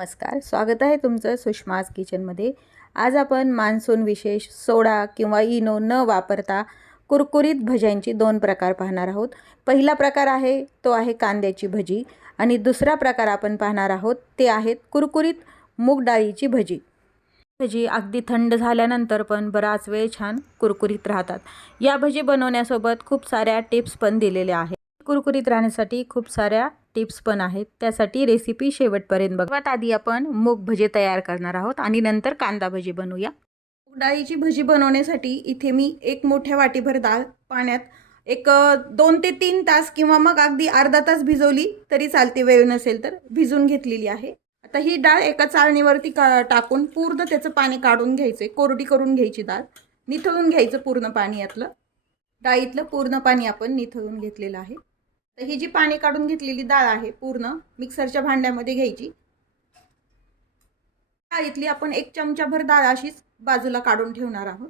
नमस्कार, स्वागत आहे तुमचं सुषमाज किचनमध्ये। आज आपण मान्सून विशेष सोडा किंवा इनो न वापरता कुरकुरीत भज्यांची दोन प्रकार पाहणार आहोत। पहिला प्रकार आहे तो आहे कांद्याची भजी आणि दुसरा प्रकार आपण पाहणार आहोत ते आहेत कुरकुरीत मूग डाळीची भजी। भजी अगदी थंड झाल्यानंतर पण बराच वेळ छान कुरकुरीत राहतात। या भजी बनवण्यासोबत खूप साऱ्या टिप्स पण दिलेल्या आहेत। कुरकुरीत राहण्यासाठी खूप साऱ्या टिप्स पण आहेत, त्यासाठी रेसिपी शेवटपर्यंत बघा। सर्वात आधी आपण मूग भजी तयार करणार आहोत आणि नंतर कांदा भजी बनवूया। मूग डाळीची भजी बनवण्यासाठी इथे मी एक मोठ्या वाटीभर डाळ पाण्यात एक 2 ते 3 तास किंवा मग अगदी अर्धा तास भिजवली तरी चालते, वेळ नसेल तर भिजून घेतलेली आहे। आता ही डाळ एका चाळणीवरती टाकून पूर्ण त्याचं पाणी काढून घ्यायचे, कोरडी करून घ्यायची डाळ, निथळून घ्यायचं पूर्ण पाणी यातलं। डाळीतलं पूर्ण पाणी आपण निथळून घेतलेलं आहे। तर ही जी पाणी काढून घेतलेली डाळ आहे पूर्ण मिक्सरच्या भांड्यामध्ये घ्यायची। डाळीतली आपण 1 चमचाभर डाळ अशीच बाजूला काढून ठेवणार आहोत।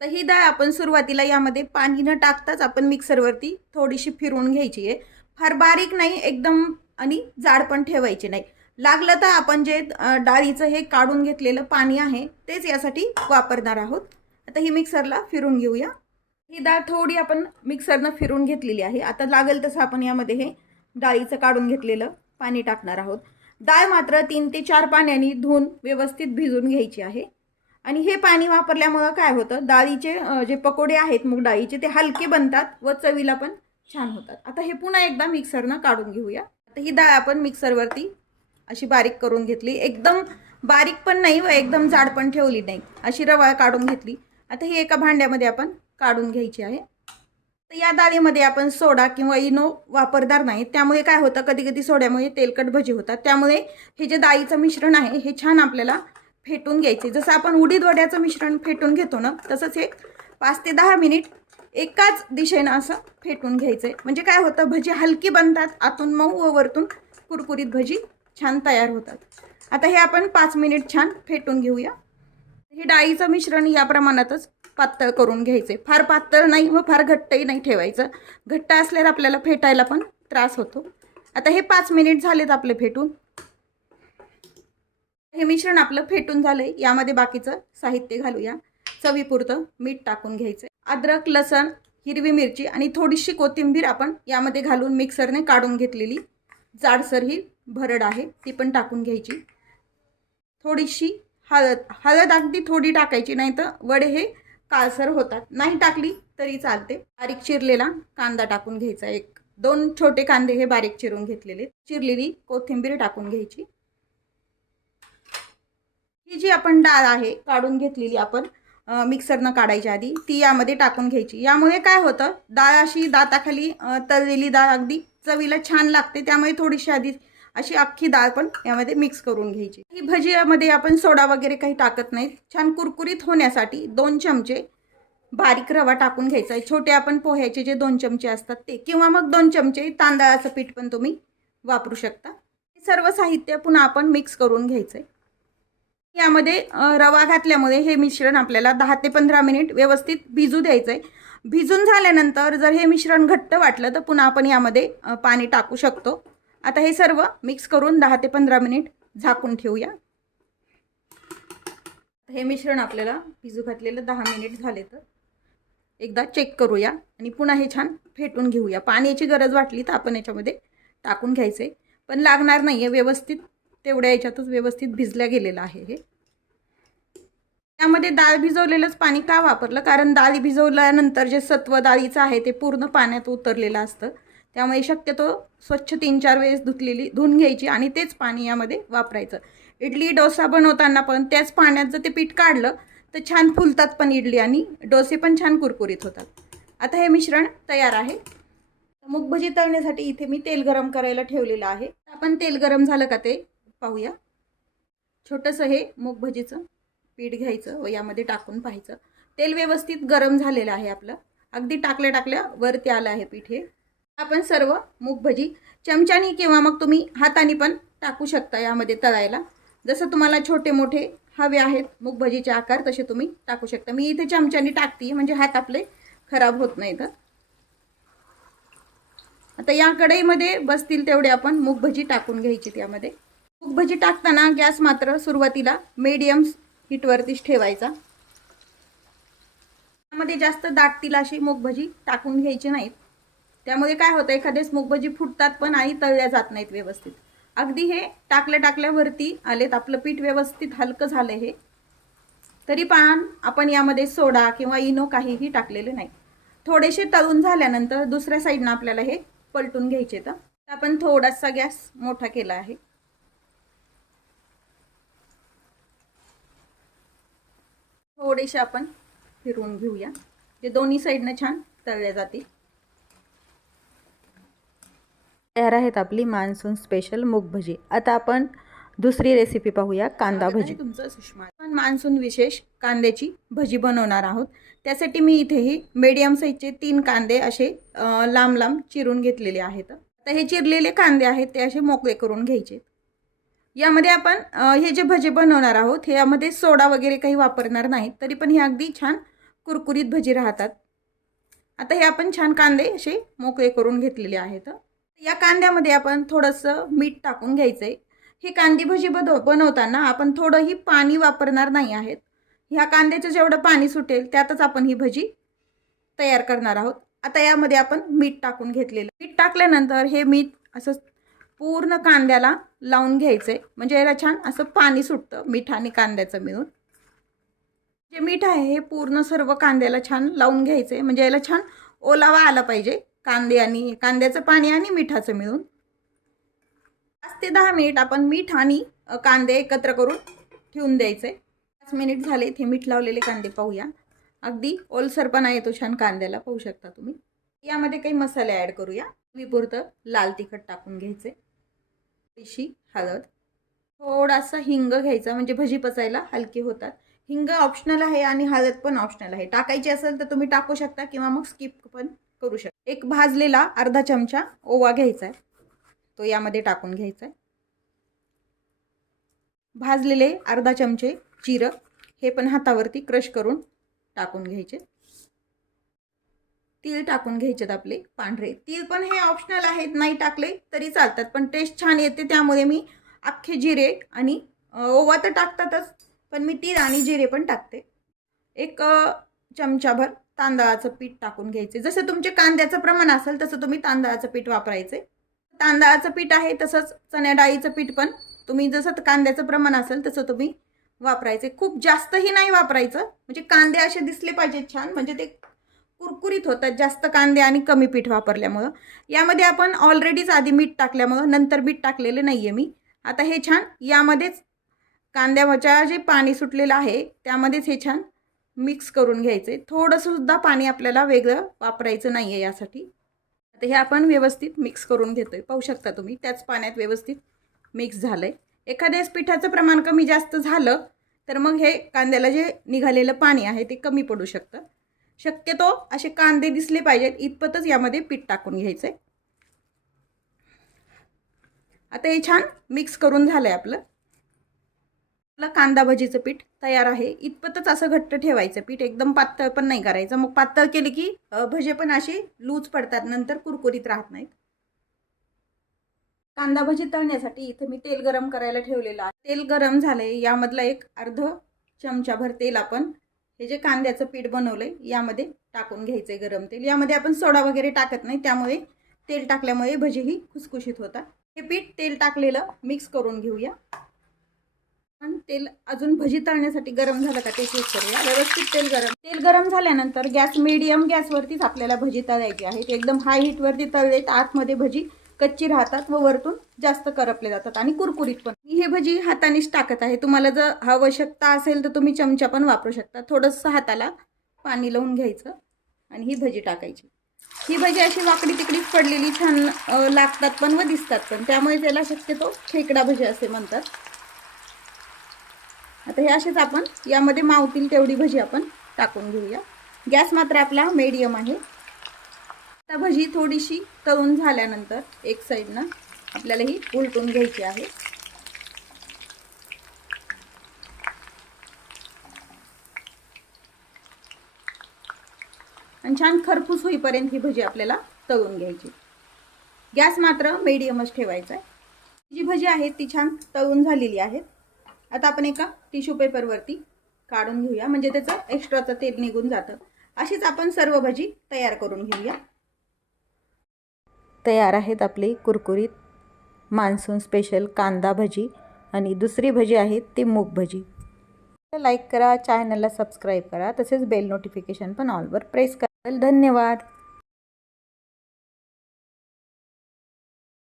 तर ही डाळ आपण सुरुवातीला यामध्ये पाणी न टाकताच आपण मिक्सरवरती थोडीशी फिरवून घ्यायची आहे। फार बारीक नाही एकदम आणि जाड पण ठेवायची नाही। लागलं तर आपण जे डाळीचं हे काढून घेतलेलं पाणी आहे तेच यासाठी वापरणार आहोत। आता ही मिक्सरला फिरून घेऊया। ही डाळ थोडी आपण मिक्सरनं फिरून घेतलेली आहे। आता लागेल तसं आपण यामध्ये हे डाळीचं काढून घेतलेलं पाणी टाकणार आहोत। डाळ मात्र 3 ते 4 पाण्याने धुवून व्यवस्थित भिजून घ्यायची आहे। आणि हे पाणी वापरल्यामुळे काय होतं, डाळीचे जे पकोडे आहेत मूग डाळीचे ते हलके बनतात व चवीला पण छान होतात। आता हे पुन्हा एकदा मिक्सरनं काढून घेऊया। आता ही डाळ आपण मिक्सरवरती अशी बारीक करून घेतली, एकदम बारीक पण नाही व एकदम जाड पण ठेवली नाही, अशी रवाळ काढून घेतली। आता ही एका भांड्यामध्ये आपण काढून घ्यायची आहे। तर या डाळीमध्ये आपण सोडा किंवा इनो वापरणार नाही, त्यामुळे काय होतं कधी कधी सोड्यामुळे तेलकट भजी होतात। त्यामुळे हे जे डाळीचं मिश्रण आहे हे छान आपल्याला फेटून घ्यायचे। जसं आपण उडीद वड्याचं मिश्रण फेटून घेतो ना, तसंच हे 5 ते 10 मिनिट एकाच दिशेनं असं फेटून घ्यायचं, म्हणजे काय होतं भजी हलकी बनतात, आतून मऊ व वरतून कुरकुरीत भजी छान तयार होतात। आता हे आपण 5 मिनिट छान फेटून घेऊया। हे डाळीचं मिश्रण या प्रमाणातच पातळ करून घ्यायचे, फार पातळ नाही व फार घट्टही नाही ठेवायचं। घट्ट असल्यावर आपल्याला फेटायला पण त्रास होतो। आता हे 5 मिनिट झालेत आपले फेटून। हे मिश्रण आपलं फेटून झालंय, यामध्ये बाकीचं साहित्य घालूया। चवीपुरतं मीठ टाकून घ्यायचं, अद्रक लसण हिरवी मिरची आणि थोडीशी कोथिंबीर आपण यामध्ये घालून मिक्सरने काढून घेतलेली जाडसर ही भरड आहे ती पण टाकून घ्यायची। थोडीशी हळद अगदी थोडी टाकायची, नाही तर वडे हे काळसर होतात, नाही टाकली तरी चालते। बारीक चिरलेला कांदा टाकून घ्यायचा, 1-2 छोटे कांदे हे बारीक चिरून घेतलेले, चिरलेली कोथिंबीर टाकून घ्यायची। ही जी आपण डाळ आहे काढून घेतलेली आपण मिक्सरनं काढायच्या आधी ती यामध्ये टाकून घ्यायची। यामुळे काय होतं, डाळ अशी दाताखाली तळलेली डाळ अगदी चवीला छान लागते, त्यामुळे थोडीशी आधी अशी अख्खी डाळ पण यामध्ये मिक्स करून घ्यायची। ही भजी यामध्ये आपण सोडा वगैरे काही टाकत नाही, छान कुरकुरीत होण्यासाठी 2 चमचे बारीक रवा टाकून घ्यायचा। छोटे आपण पोह्याचे जे 2 चमचे असतात ते, किंवा मग 2 चमचे तांदळाचं पीठ पण तुम्ही वापरू शकता। हे सर्व साहित्य पुन्हा आपण मिक्स करून घ्यायचंय। यामध्ये रवा घातल्यामुळे हे मिश्रण आपल्याला 10 ते 15 मिनिट व्यवस्थित भिजू द्यायचंय। भिजून झाल्यानंतर जर हे मिश्रण घट्ट वाटलं तर पुन्हा आपण यामध्ये पाणी टाकू शकतो। आता हे सर्व मिक्स करून 10 ते 15 मिनिट झाकून ठेवूया। हे मिश्रण आपल्याला भिजू घातलेलं 10 मिनिट झाले तर एकदा चेक करूया आणि पुन्हा हे छान फेटून घेऊया। पाण्याची गरज वाटली तर आपण याच्यामध्ये टाकून घ्यायचे, पण लागणार नाहीये, व्यवस्थित तेवढ्या याच्यातच व्यवस्थित भिजल्या गेलेलं आहे। हे यामध्ये डाळ भिजवलेलंच पाणी का वापरलं, कारण डाळ भिजवल्यानंतर जे सत्व डाळीचं आहे ते पूर्ण पाण्यात उतरलेलं असतं, त्यामुळे शक्यतो स्वच्छ 3-4 वेळेस धुवून घ्यायची आणि तेच पाणी यामध्ये वापरायचं। इडली डोसा बनवताना पण त्याच पाण्यात जर ते पीठ काढलं तर छान फुलतात पण इडली आणि डोसे पण छान कुरकुरीत होतात। आता हे मिश्रण तयार आहे। मूग भजी तळण्यासाठी इथे मी तेल गरम करायला ठेवलेलं आहे। आपण तेल गरम झालं का ते पाहूया। छोटंसं हे मूग भजीचं पीठ घ्यायचं व यामध्ये टाकून पाहायचं। तेल व्यवस्थित गरम झालेलं आहे आपलं, अगदी टाकल्या वरती आलं आहे पीठ। हे आपण सर्व मूग भजी चमच्यानी किंवा मग तुम्ही हाताने पण टाकू शकता यामध्ये तळायला, जसं तुम्हाला छोटे मोठे हवे आहेत मूग भजीचे आकार तसे तुम्ही टाकू शकता। मी इथे चमच्यानी टाकते म्हणजे हात आपले खराब होत नाहीत। आता या कढईमध्ये बसतील तेवढे आपण मूग भजी टाकून घ्यायची त्यामध्ये। मूग भजी टाकताना गॅस मात्र सुरुवातीला मीडियम हीटवरतीच ठेवायचा. त्यामध्ये जास्त दाटतील अशी मूग भजी टाकून घ्यायची नाहीत. त्यामुळे काय होतं, एखादेच मूग भजी फुटतात पण आणि तळल्या जात नाहीत व्यवस्थित. अगदी हे टाकल्यावरती आलेत. आपलं पीठ व्यवस्थित हलकं झालं हे. तरी पण आपण यामध्ये सोडा किंवा इनो काहीही टाकलेले नाही. थोडेसे तळून झाल्यानंतर दुसऱ्या साईडनं आपल्याला हे पलटून घ्यायचे. तर आपण थोडासा गॅस मोठा केला आहे. थोडेसे आपण फिरवून घेऊया, जे दोन्ही साईडनं छान तळले जातील. तयार आहेत आपली मान्सून स्पेशल मूग भजी. आता आपण दुसरी रेसिपी पाहूया, कांदा भजी. तुमचं सुषमा. आपण मान्सून विशेष कांद्याची भजी बनवणार आहोत. त्यासाठी मी इथेही मीडियम साईजचे 3 कांदे असे लांब लांब चिरून घेतलेले आहेत. आता हे चिरलेले कांदे आहेत ते असे मोकळे करून घ्यायचे. यामध्ये आपण हे जे भजी बनवणार आहोत, हे यामध्ये सोडा वगैरे काही वापरणार नाही, तरी पण हे अगदी छान कुरकुरीत भजी राहतात. आता हे आपण छान कांदे असे मोकळे करून घेतलेले आहेत. या कांद्यामध्ये आपण थोडंसं मीठ टाकून घ्यायचंय. ही कांदी भजी बनवताना आपण थोडंही पाणी वापरणार नाही आहेत. ह्या कांद्याचं जेवढं पाणी सुटेल त्यातच आपण ही भजी तयार करणार आहोत. आता यामध्ये आपण मीठ टाकून घेतलेलं. मीठ टाकल्यानंतर हे मीठ असं पूर्ण कांद्याला लावून घ्यायचंय, म्हणजे याला छान असं पाणी सुटतं मीठ आणि कांद्याचं मिळून. जे मीठ आहे हे पूर्ण सर्व कांद्याला छान लावून घ्यायचंय, म्हणजे याला छान ओलावा आला पाहिजे कांद्याचं पाणी आणि मिठाचं मिळून. 5 ते 10 मिनिट आपण मीठ आणि कांदे एकत्र करून ठेवून द्यायचे. 5 मिनिट झाले. इथे मीठ लावलेले कांदे पाहूया. अगदी ओलसरपणा येतो छान कांद्याला, पाहू शकता तुम्ही. यामध्ये काही मसाले ॲड करूया. पुरतं लाल तिखट टाकून घ्यायचे, थोडीशी हळद, थोडासा हिंग घ्यायचा, म्हणजे भजी पचायला हलकी होतात. हिंग ऑप्शनल आहे आणि हळद पण ऑप्शनल आहे. टाकायची असेल तर तुम्ही टाकू शकता किंवा मग स्किप पण करू शकता. एक भाजलेला अर्धा चमचा ओवा घ्यायचा आहे, तो यामध्ये टाकून घ्यायचा आहे. भाजलेले अर्धा चमचे जिरं, हे पण हातावरती क्रश करून टाकून घ्यायचे. तीळ टाकून घ्यायचेत आपले पांढरे. तीळ पण हे ऑप्शनल आहेत, नाही टाकले तरी चालतात, पण टेस्ट छान येते. त्यामुळे मी अख्खे जिरे आणि ओवा तर टाकतातच, पण मी तीळ आणि जिरे पण टाकते. एक चमचाभर तांदळाचं पीठ टाकून घ्यायचे. जसं तुमचे कांद्याचं प्रमाण असेल तसं तुम्ही तांदळाचं पीठ वापरायचे. तांदळाचं पीठ आहे तसंच चण्या डाळीचं पीठ पण तुम्ही जसं कांद्याचं प्रमाण असेल तसं तुम्ही वापरायचे. खूप जास्तही नाही वापरायचं, म्हणजे कांदे असे दिसले पाहिजेत छान, म्हणजे ते कुरकुरीत होतात जास्त कांदे आणि कमी पीठ वापरल्यामुळं. यामध्ये आपण ऑलरेडीच आधी मीठ टाकल्यामुळं नंतर मीठ टाकलेलं नाही आहे मी. आता हे छान यामध्येच कांद्याच्या जे पाणी सुटलेलं आहे त्यामध्येच हे छान मिक्स करून घ्यायचे. थोडंसं सुद्धा पाणी आपल्याला वेगळं वापरायचं नाही आहे यासाठी. आता हे आपण व्यवस्थित मिक्स करून घेतोय, पाहू शकता तुम्ही. त्याच पाण्यात व्यवस्थित मिक्स झालंय. एखाद्याच पिठाचं प्रमाण कमी जास्त झालं तर मग हे कांद्याला जे निघालेलं पाणी आहे ते कमी पडू शकतं. शक्यतो असे कांदे दिसले पाहिजेत इतपतच यामध्ये पीठ टाकून घ्यायचंय. आता हे छान मिक्स करून झालंय आपलं कांदा भजीचं पीठ तयार आहे. इतपतच असं घट्ट ठेवायचं पीठ, एकदम पातळ पण नाही करायचं. मग पातळ केले की भजे पण असे लूज पडतात, नंतर कुरकुरीत राहत नाहीत. कांदा भजी तळण्यासाठी इथे मी तेल गरम करायला ठेवलेलं आहे. तेल गरम झालंय. यामधला एक अर्ध चमचाभर तेल आपण हे जे कांद्याचं पीठ बनवलंय यामध्ये टाकून घ्यायचंय. गरम तेल. यामध्ये आपण सोडा वगैरे टाकत नाही, त्यामुळे तेल टाकल्यामुळे भजी ही खुसखुशीत होतात. हे पीठ तेल टाकलेलं मिक्स करून घेऊया. आणि तेल अजून भजी तळण्यासाठी गरम झालं का ते चेक करूया. व्यवस्थित तेल गरम झाल्यानंतर गॅस मीडियम गॅसवरतीच आपल्याला भजी तळायची आहे. एकदम हाय हीटवरती तळले तर आतमध्ये भजी कच्ची राहतात व वरतून जास्त करपले जातात आणि कुरकुरीत पण. मी हे भजी हातानेच टाकत आहे. तुम्हाला जर आवश्यकता असेल तर तुम्ही चमचा पण वापरू शकता. थोडंसं हाताला पाणी लावून घ्यायचं आणि ही भजी टाकायची. ही भजी अशी वाकडी तिकडीच पडलेली छान लागतात पण व दिसतात पण, त्यामुळे त्याला शक्यतो खेकडा भजी असे म्हणतात. आता हे असेच आपण यामध्ये मावतील तेवढी भजी आपण टाकून घेऊया. गॅस मात्र आपला मीडियम आहे. आता भजी थोडीशी तळून झाल्यानंतर एक साईडनं आपल्याला ही उलटून घ्यायची आहे. आणि छान खरपूस होईपर्यंत ही भजी आपल्याला तळून घ्यायची. गॅस मात्र मीडियमच ठेवायचा आहे. जी भजी आहेत ती छान तळून झालेली आहेत. आता आपण एका टिश्यू पेपरवरती काढून घेऊया, म्हणजे त्याचं एक्स्ट्राचं तेल निघून जातं. अशीच आपण सर्व भजी तयार करून घेऊया. तयार आहेत आपली कुरकुरीत मान्सून स्पेशल कांदा भजी. आणि दुसरी भजी आहे ती मूग भजी. लाईक करा, चॅनलला सबस्क्राईब करा, तसेच बेल नोटिफिकेशन पण ऑलवर प्रेस करा. धन्यवाद.